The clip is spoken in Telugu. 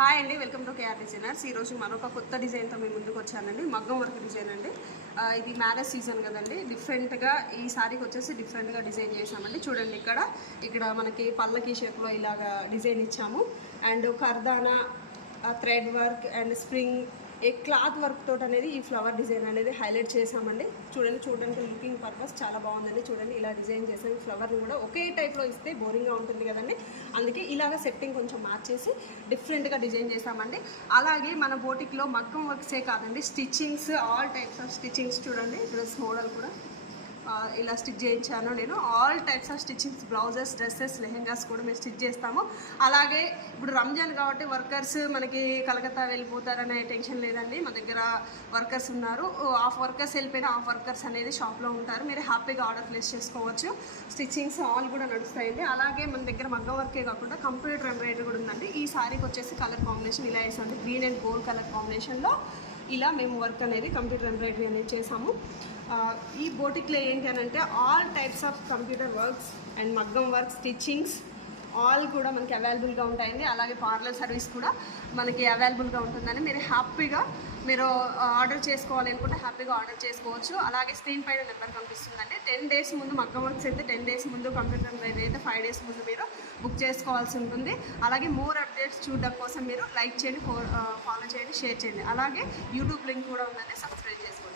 హాయ్ అండి, వెల్కమ్ టు కేఆర్ డిజైనర్స్. ఈరోజు మరొక కొత్త డిజైన్తో మేము ముందుకు వచ్చానండి. మగ్గం వర్క్ డిజైన్ అండి. ఇది మ్యారేజ్ సీజన్ కదండి. డిఫరెంట్గా ఈ సారీకి వచ్చేసి డిఫరెంట్గా డిజైన్ చేసామండి. చూడండి, ఇక్కడ మనకి పల్లకి షేప్లో ఇలాగా డిజైన్ ఇచ్చాము. అండ్ కర్దానా, thread work and spring cloth work తోటి అనేది ఈ ఫ్లవర్ డిజైన్ అనేది హైలైట్ చేసామండి. చూడడానికి లుకింగ్ పర్పస్ చాలా బాగుందండి. చూడండి, ఇలా డిజైన్ చేసాము. ఫ్లవర్ని కూడా ఒకే టైప్లో ఇస్తే బోరింగ్గా ఉంటుంది కదండి. అందుకే ఇలాగ సెట్టింగ్ కొంచెం మార్చేసి డిఫరెంట్గా డిజైన్ చేసామండి. అలాగే మన బోటిక్లో మగ్గం వర్క్సే కాదండి, stitchings, all types of stitchings. చూడండి, డ్రెస్ మోడల్ కూడా ఇలా స్టిచ్ చేయించాను నేను. All types of stitchings, blouses, dresses, lehengas కూడా మేము స్టిచ్ చేస్తాము. అలాగే ఇప్పుడు రంజాన్ కాబట్టి వర్కర్స్ మనకి కలకత్తా వెళ్ళిపోతారనే టెన్షన్ లేదండి. మా దగ్గర వర్కర్స్ ఉన్నారు. హాఫ్ వర్కర్స్ వెళ్ళిపోయిన హాఫ్ వర్కర్స్ అనేది షాప్లో ఉంటారు. మీరు హ్యాపీగా ఆర్డర్ ప్లేస్ చేసుకోవచ్చు. స్టిచ్చింగ్స్ ఆల్ కూడా నడుస్తాయండి. అలాగే మన దగ్గర మగ్గం వర్కే కాకుండా కంప్యూటర్ ఎంబ్రాయిడరీ కూడా ఉందండి. ఈ సారీకి వచ్చేసి కలర్ కాంబినేషన్ ఇలా వేసామండి. గ్రీన్ అండ్ గోల్డ్ కలర్ కాంబినేషన్లో ఇలా మేము వర్క్ అనేది కంప్యూటర్ ఎంబ్రాయిడరీ అనేది చేసాము. ఈ బోటిక్లో ఏంటి అని అంటే all types of computer works and మగ్గం వర్క్, స్టిచ్చింగ్స్ ఆల్ కూడా మనకి అవైలబుల్గా ఉంటాయండి. అలాగే పార్లర్ సర్వీస్ కూడా మనకి అవైలబుల్గా ఉంటుందని మీరు ఆర్డర్ చేసుకోవాలి అనుకుంటే హ్యాపీగా ఆర్డర్ చేసుకోవచ్చు. అలాగే స్క్రీన్ పైన నెంబర్ కనిపిస్తుందండి. 10 days ముందు మగ్గం వర్క్స్ అయితే 10 days ముందు, కంప్యూటర్ ఎంబ్రాయిడరీ అయితే 5 days ముందు మీరు బుక్ చేసుకోవాల్సి ఉంటుంది. అలాగే మోర్ అప్డేట్స్ చూడడం కోసం మీరు లైక్ చేయండి, ఫాలో చేయండి, షేర్ చేయండి. అలాగే యూట్యూబ్ లింక్ కూడా ఉందండి, సబ్స్క్రైబ్ చేసుకోండి.